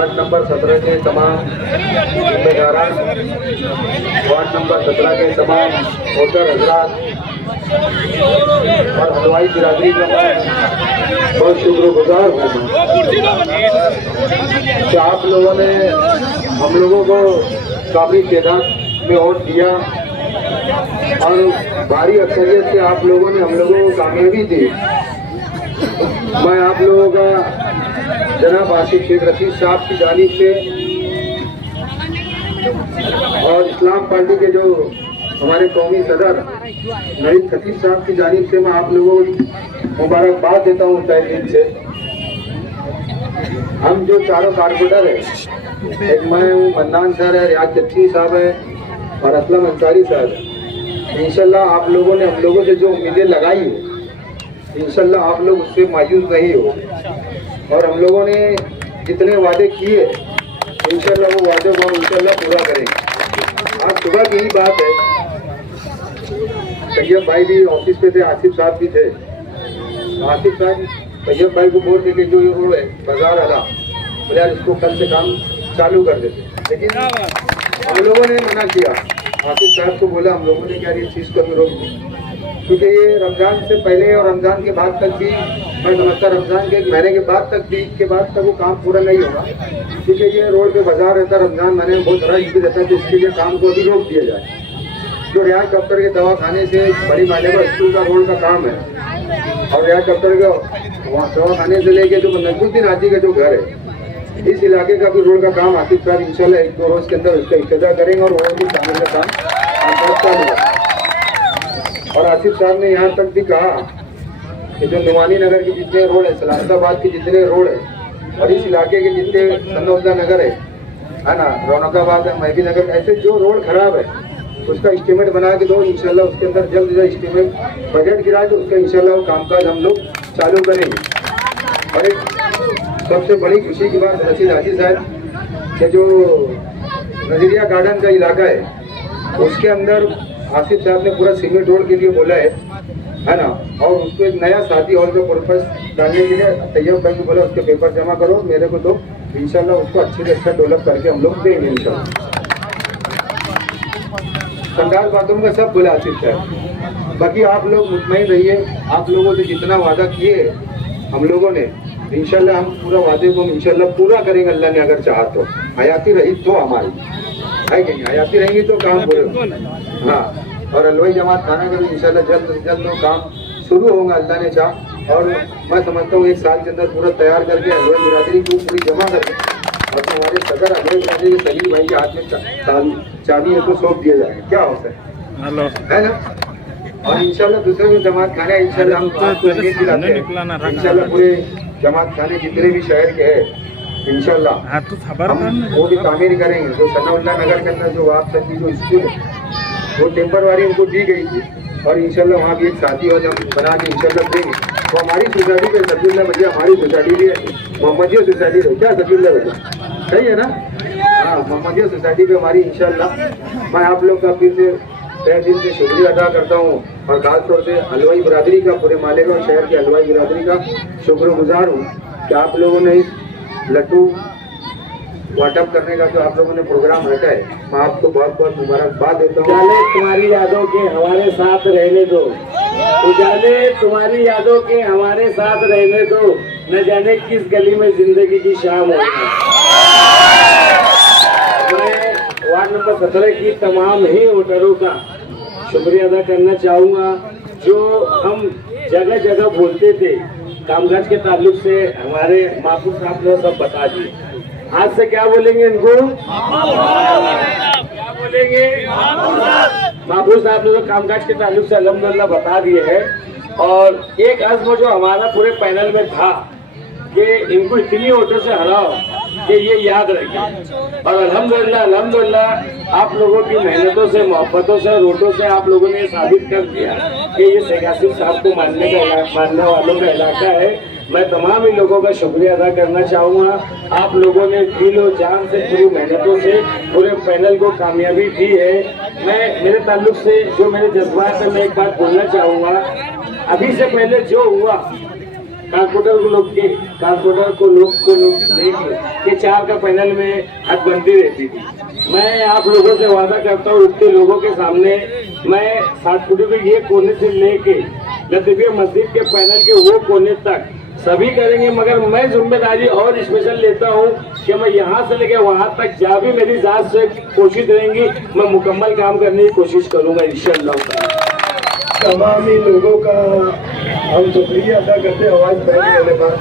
Ward number 17 के तमाम जिम्मेदारान, ward number 17 के तमाम वोटर हजरात और हलवाई बिरादरी का मैं बहुत शुक्रगुजार हूँ कि आप लोगों ने हम लोगों को काफ़ी तादाद में वोट दिया और भारी अक्सरियत से आप लोगों ने हम लोगों को कामयाबी दी। मैं आप लोगों का जनाब आसिफ शेख रशीद साहब की जानिब से और इस्लाम पार्टी के जो हमारे कौमी सदर नईम खतीब साहब की जानिब से मैं आप लोगों को मुबारकबाद देता हूँ तहे दिल से। हम जो चारों कारपोरेटर हैं, एक मैं हूँ, मन्नान सर है, रियाज चच्ची साहब है और असलम अंसारी साहब है। इंशाल्लाह आप लोगों ने हम लोगों से जो उम्मीदें लगाई है, इंशाल्लाह आप लोग उससे मायूस नहीं हो और हम लोगों ने जितने वादे किए इंशाल्लाह वो वादे को हम इंशाल्लाह पूरा करेंगे। आज सुबह की ही बात है, तैयब भाई भी ऑफिस पे थे, आसिफ साहब भी थे। आसिफ साहब तैयब भाई को बोल के जो ये रोड है बाजार वाला, बोले यार इसको कल से काम चालू कर देते, लेकिन हम लोगों ने मना किया। आसिफ साहब को बोला हम लोगों ने क्या ये चीज़ को भी रोक दी, क्योंकि ये रमज़ान से पहले और रमज़ान के बाद तक भी, मैं समझता रमज़ान के 1 महीने के बाद तक भी, ईद के बाद तक वो काम पूरा नहीं होगा, क्योंकि ये रोड पे बाजार रहता है। रमज़ान महीने में बहुत बड़ा ईद रहता है, तो इसके लिए काम को अभी रोक दिया जाए। जो रियाज दफ्तर के दवाखाने से बड़ी माले का स्कूल का रोड का काम है और रियाज दफ्तर के दवाखाने से लेके जो नजरुद्दीन हाजी का जो घर है, इस इलाके का भी रोड का काम आसिफ साहब इंशाल्लाह 1-2 रोज के अंदर उसका इब्तिदा करेंगे और वो भी शामिल का काम चालू होगा। और आसिफ साहब ने यहाँ तक भी कहा कि जो नुमानी नगर के जितने रोड है, सलामताबाद के जितने रोड है और इस इलाके के जितने सनौदा नगर है ना, रौनकाबाद है, महबी नगर, ऐसे जो रोड खराब है उसका एस्टीमेट बना के दो। इंशाल्लाह उसके अंदर जल्द से एस्टीमेट बजट गिरा के उसका इंशाल्लाह वो कामकाज हम लोग चालू करेंगे। और एक सबसे बड़ी खुशी की बात रशीद हाजी साहब के जो नजरिया गार्डन का इलाका है उसके अंदर आसिफ साहब ने पूरा सीमेंट रोड के लिए बोला है ना, और उसको एक नया शादी हॉल का पर्पस डालने के लिए तैयब भाई को बोला उसके पेपर जमा करो मेरे को दो, इंशाल्लाह उसको अच्छे से अच्छा डेवलप करके हम लोग देंगे इंशाल्लाह। संडास बाथरूम का सब बोला आसिफ साहब। बाकी आप लोग मुतमईन रहिए, आप लोगों से जितना वादा किए हम लोगों ने इंशाल्लाह हम पूरा वादे को इंशाल्लाह पूरा करेंगे, अल्लाह ने अगर चाहा तो। हयाती रही तो हमारी है कि नहीं, हयाती रहेंगी तो काम पूरे। हाँ, और हलवाई जमात खाना का भी इंशाल्लाह जल्द से जल्द काम शुरू होगा अल्लाह ने चाह। और मैं समझता हूँ 1 साल के अंदर पूरा तैयार करके हलवाई बिरादरी को पूरी जमा करके और हमारे सदर हलवाई बिरादरी के सलीम भाई के हाथ में चाबी है तो सौंप दिया जाएगा, क्या होता है ना। और इंशाल्लाह दूसरे भी जमात खाने इंशाल्लाह हम इंशाल्लाह पूरे जमात खाने जितने भी शहर के हैं इंशाल्लाह हम वो भी तामीर करेंगे। तो सनाउल्लाह नगर के अंदर जो आप सब की जो स्कूल है वो टेम्परवारी उनको दी गई थी और इंशाल्लाह वहाँ भी एक साथी और हम बना के इंशाल्लाह देंगे। तो हमारी सोसाइटी पे सफीउल्लाह भैया, हमारी सोसाइटी भी मोहम्मदिया सोसाइटी है क्या सफीउल्लाह भैया, सही है ना। हाँ, मोहम्मदिया सोसाइटी पे हमारी इंशाल्लाह। मैं आप लोग का फिर से तहे दिल से शुक्रिया अदा करता हूँ और खास तौर से हलवाई बिरादरी का, पूरे मालेगांव शहर के हलवाई बिरादरी का शुक्रगुजार हूँ कि आप लोगों ने इस लड्डू वाटअप करने का जो आप लोगों ने प्रोग्राम रखा है, मैं आपको बहुत बहुत मुबारकबाद देता हूँ। उजाले तुम्हारी यादों के हमारे साथ रहने दो, उजाले तुम्हारी यादों के हमारे साथ रहने दो, न जाने किस गली में जिंदगी की शाम हो। मैं वार्ड नंबर 17 की तमाम ही वोटरों का शुक्रिया अदा करना चाहूँगा, जो हम जगह जगह बोलते थे कामकाज के ताल्लुक से हमारे महफूज साहब ने सब बता दिए। आज से क्या बोलेंगे इनको, क्या बोलेंगे, महफूज साहब ने तो कामकाज के ताल्लुक से अल्हम्दुलिल्लाह बता दिए हैं। और एक अज़्म जो हमारा पूरे पैनल में था कि इनको इतनी वोटों से हराओ कि ये याद रखें, और अल्हम्दुलिल्लाह आप लोगों की मेहनतों से, मोहब्बतों से, वोटों से आप लोगों ने साबित कर दिया कि ये शेख आसिफ साहब को मानने वालों का इलाका है। मैं तमाम ही लोगों का शुक्रिया अदा करना चाहूँगा। आप लोगों ने दिल और जान से, पूरी मेहनतों से पूरे पैनल को कामयाबी दी है। मैं मेरे ताल्लुक से जो मेरे जज्बात है, मैं एक बात बोलना चाहूँगा। अभी से पहले जो हुआ कारपोरेटर को लोग लेके ये 4 का पैनल में हदबंदी रहती थी। मैं आप लोगों से वादा करता हूँ, इतने लोगों के सामने मैं 60 फुट के ये कोने से लेके लतीफिया मस्जिद के पैनल के वो कोने तक सभी करेंगे, मगर मैं जिम्मेदारी और स्पेशल लेता हूँ कि मैं यहाँ से लेके वहाँ तक जहाँ भी मेरी जात से कोशिश रहेंगी, मैं मुकम्मल काम करने की कोशिश करूँगा इंशाअल्लाह। तमाम ही लोगों का हम शुक्रिया अदा करते हैं। आवाज पहले वाले बात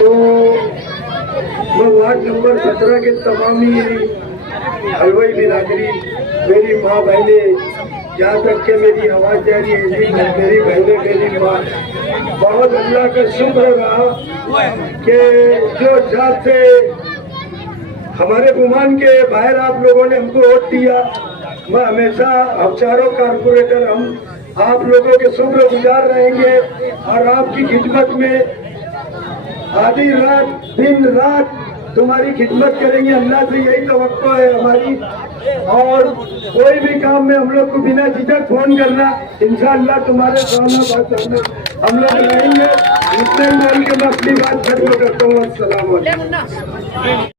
तो मैं वार्ड नंबर 17 के तमाम ही हलवाई बिरादरी, मेरी माँ बहने, जहाँ तक के मेरी आवाज जा रही है, मेरी बहनें, मेरी माँ, बहुत अल्लाह का शुक्र रहा कि जो जात से हमारे गुमान के बाहर आप लोगों ने हमको वोट दिया। मैं हमेशा हम चारों कारपोरेटर हम आप लोगों के शुक्र गुजार रहेंगे और आपकी खिदमत में आधी रात दिन रात तुम्हारी खिदमत करेंगे। अल्लाह से यही तवक्को है हमारी, और कोई भी काम में हम लोग को बिना झिझक फोन करना, इंशाअल्लाह तुम्हारे सामने हम लोग रहेंगे। इतने बोल के मैं अपनी बात खत्म करता हूँ। अस्सलाम वालेकुम।